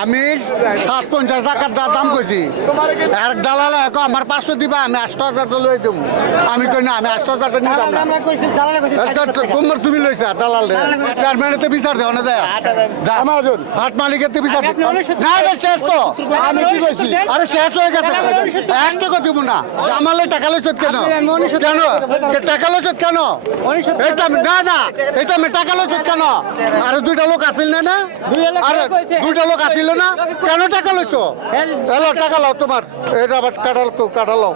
আমি সাত পঞ্চাশ টাকার দাম কইছি। এক দালাল এখন আমার পাঁচশো দিবা আমি আটশো হাজার টাকা লই দেবো আমি কই না আমি আটশো হাজার টাকা নিতাম না। আমরা কইছি দালালে কইছি ষাট হাজার তোমার তুমি লইছা দালাল। রে চেয়ারম্যানের তো বিচার দেও না যায় আমাজন হাট মালিকের তো বিচার না না শেষ তো। আমি কি কইছি? আরে শেষ হয়ে গেছে। এক টাকা দিব না। জামালে টাকা লইছ কেন? কেন? টাকা সে টাকা লইছ কেন? এটা না না। এটা আমি টাকা লইছ কেন? আরে দুইটা লোক আছিল না না? দুই আরে দুইটা লোক আসিল না? কেন টাকা লইছ? হ্যাঁ, হ্যালো টাকা লাও তোমার। এটা আবার কাটাল কাটা লাও।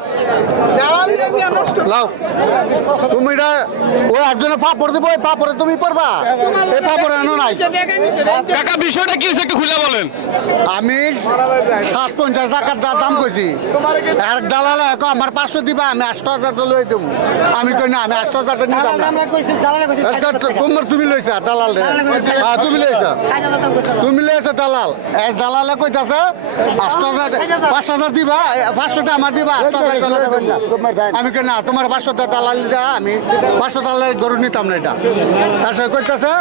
লাও। তুমি এটা ও একজনে পাপড় দিব ওই পাপড়ে তুমি পড়বা। এই পাপড়ে আনো নাই। কাকা বিষয়টা কি হয়েছে একটু খুলে বলেন। আমি সাত পঞ্চাশ টাকার দাম কইছি। এক দালাল এখন আমার পাঁচশো দিবা আমি আটশো হাজার টাকা লই দেবো। আমি কই না আমি আটশো হাজার টাকা নিতাম না। আমরা কইছি দালালে কইছি ষাট একটা হাজার টাকা। তোমার তুমি লইছা দালাল হ্যাঁ তুমি লইছা। টাকা। তুমি লইছো দালাল। এক দালালে কইতাছে আটশো হাজার পাঁচ হাজার দিবা পাঁচশোটা আমার দিবা। আমি কই না তোমার পাঁচশো টাকা দালাল আমি পাঁচশো দালাল গরু নিতাম না এটা। তার কইতাছে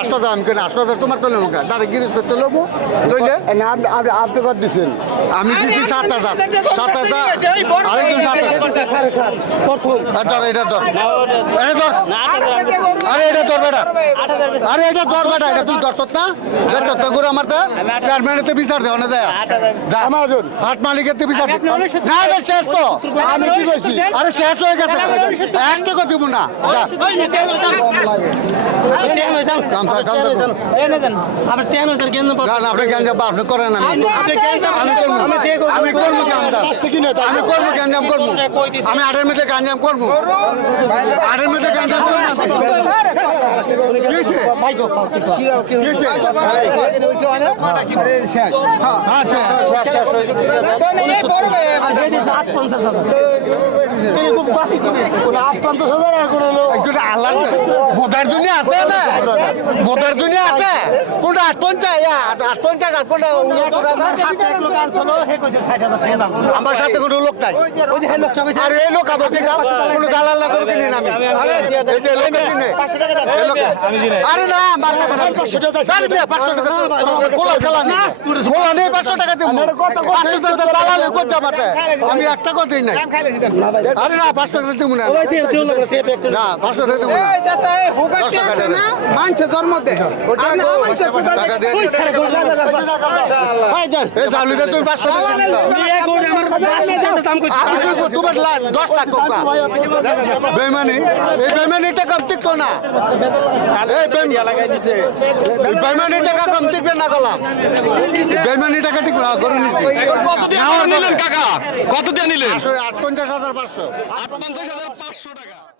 আটশো আমি কই না আটশো হাজার তোমার তো লবো ডাইরেক্ট গিরিশ তো লবো লইলে? আপনি কত দিচ্ছেন আমি দিচ্ছি সাত হাজার সাত হাজার আরেকজন সাত হাজার। এটা ধর এটা ধর। আরে এটা ধর বেটা। আরে এটা ধর বেটা এটা তুই দর্শক না? দর্শক না করে আমার তো চেয়ারম্যানের বিচার দেওয়া না যায়? যা। আমাজন। হাট মালিকের তো বিচার না না শেষ তো। আমি কি কইছি? আরে শেষ হয়ে গেছে। একটা কথা দিব। না। টেন হাজার আপনি আপনি করেন আমি করব আমি করব করব আমি আটের মধ্যে করব আটের মধ্যে? হ্যাঁ, আল্লাহর বোধার দুনিয়া আছে না বোধার দুনিয়া আছে কোনটা আট পঞ্চাশ ইয়া, আট পঞ্চাশ আট আমার সাথে কোনো লোক নাই আর এই লোক আবার কি নাম? কোনো দালাল না করে কিনি না আমি এই যে লোকে কিনে এই লোকে- আরে না পাঁচশো টাকা গোলা খেলা না গোলা নেই পাঁচশো টাকা দেবো পাঁচশো টাকা দালাল করছে আমাকে আমি একটা কথাই নাই আরে না পাঁচশো টাকা দেবো না না পাঁচশো টাকা দেবো না মানছে জন্ম দেয় বেমানি এই বেমানি টাকা। টিকতো না। এই বেমানি টাকা কম টিকবে না গলাম বেমানি টাকা টিকলো না করে নিচ্ছি কত দিয়ে নিলেন কাকা? কত দিয়ে নিলেন? আট পঞ্চাশ হাজার পাঁচশো। আট পঞ্চাশ হাজার পাঁচশো টাকা।